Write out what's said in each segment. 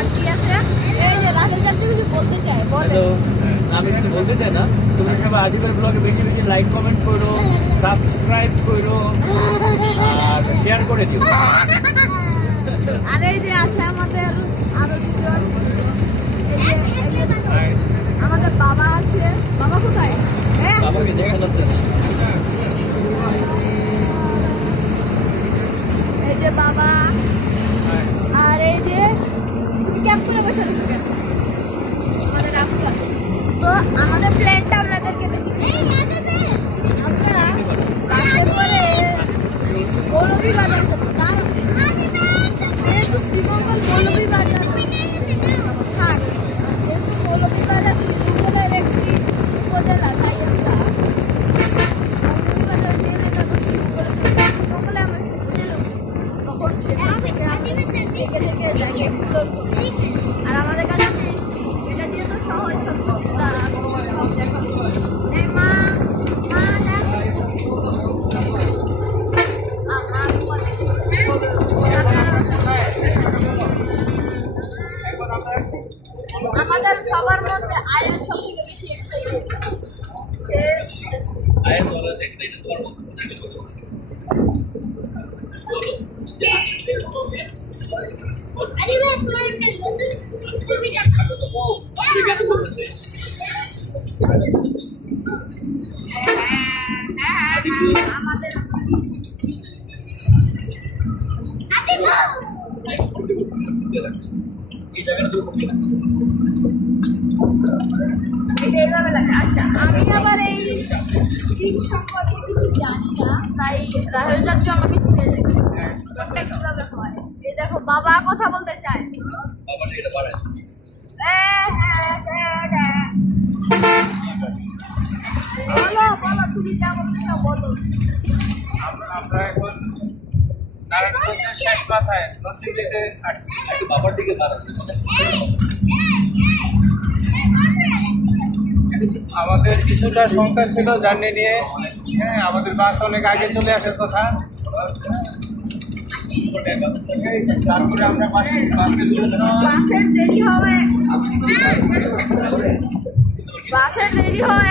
Aunty আছে। এই যে রাহুল চাচা কিছু বলতে চায়, বলে। আমি কিছু বলতে চাই না, তোমরা সবাই আজিবের ব্লগে বেশি বেশি লাইক কমেন্ট করো, সাবস্ক্রাইব করো আর শেয়ার করে দিও। আর এই যে আছে আমাদের আরো দুজন, আমাদের বাবা আছে। বাবা কোথায়? বাবাকে দেখা যাচ্ছে না। এই যে বাবা, আর এই যে তুমি ক্যাম্প করে বসে রয়েছো কেন? আমাদের আফজাল। তো আমাদের প্ল্যানটা আপনাদেরকে আমরা বাসে করে মৌলভী বাজার যাবো। যেহেতু শ্রীমঙ্গল মৌলভী বাজার থাক, যেহেতু মৌলভী বাজার শ্রীমঙ্গলের একটি উপজেলা, তাই আমরা মৌলভী বাজার ট্রেনে যাবো শ্রীমঙ্গলে। আমরা তখন সেখান থেকে আমি থেকে যাই এক্সপ্লোর করবো। আর আমাদের কাছে আছে হিস্ট্রি, এটা দিয়ে তো সহজ সব দেখাবো। এই মা আমাদের সবার মধ্যে আয়ান সব থেকে বেশি excited. I am always excited for আরে ভাই তোমার একটা নতুন ছবি দেখাবো। ঠিক আছে বলতে আমাদের এই জায়গাটা তো করতে না। এইভাবে লাগে। আচ্ছা, আমি আবার এই দিক সম্পর্কে কিছু জানি না, তাই রাহুল চাচু আমাকে শিখিয়ে দেবে কোনটা কিভাবে হয়। এই দেখো বাবা কথা বলতে চায়। বাবা এটা বাড়ায়। বলো বলো, তুমি যা বলতে চাও বলো। আমরা এখন নারায়ণগঞ্জের শেষ মাথায় নসিবলিতে আসছি। একটু বাবার দিকে বাড়াতে। আমাদের কিছুটা সংখ্যা ছিল জার্নি নিয়ে। হ্যাঁ, আমাদের বাস অনেক আগে চলে আসার কথা। তারপরে আমরা বাসের জন্য বাসের দেরি হবে,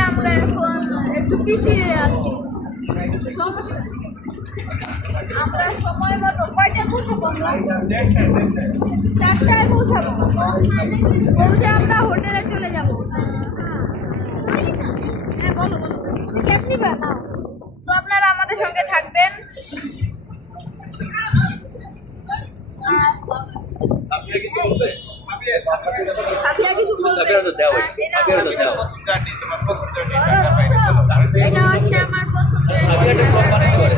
আমরা এখন একটু পিছিয়ে আছি। সমস্যা নেই। আমরা সময় মতো কয়টায় পৌঁছাবো? আমরা 4টায় পৌঁছাবো। পৌঁছে আমরা হোটেলে চলে যাবো। হ্যাঁ বলো বলো, তুমি ক্যাব নিবে না? তো আপনারা আমাদের সঙ্গে থাকবেন। সাবিয়া কিছু বলবে? সাবিয়া কিছু বলবে? সাবিয়া তো দাও, সাবিয়া তো দাও। জার্নি, তোমার প্রথম জার্নি। এটা হচ্ছে আমার প্রথম সাবিয়া একটা কোম্পানি করে।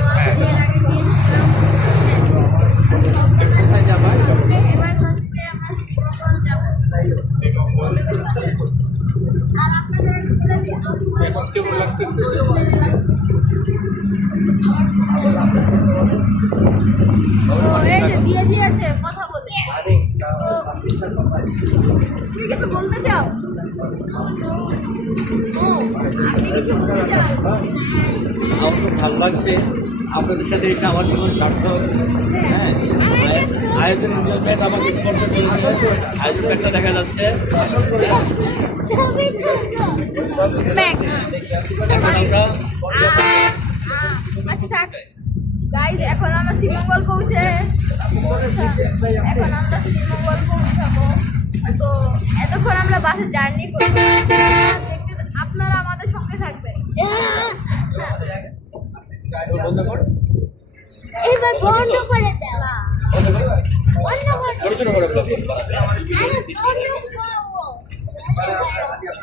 এর আগে গিয়েছিলাম। কোথায় যাবা? এবার হচ্ছে আমরা শ্রীমঙ্গল যাবো। আর আপনাদের এখন কেমন লাগতেছে? এই যে দিয়ে দিয়েছে কথা বলে। তুমি কিছু বলতে চাও? আপনি কিছু বলতে চাও? আমার খুব ভালো লাগছে আপনাদের সাথে এসে, আমার জীবন সার্থক। হ্যাঁ, আয়োজন এনজয়মেন্ট আমাকে স্পর্শ করেছে। আয়োজন একটা দেখা যাচ্ছে। আচ্ছা গাইজ, এখন আমরা শ্রীমঙ্গল পৌঁছাবো। তো এতক্ষণ আমরা বাসে জার্নি করবো, আপনারা আমাদের সঙ্গে থাকবেন। এবার বন্ধ করে দেওয়া, ছোট ছোট করে ব্লগ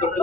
তো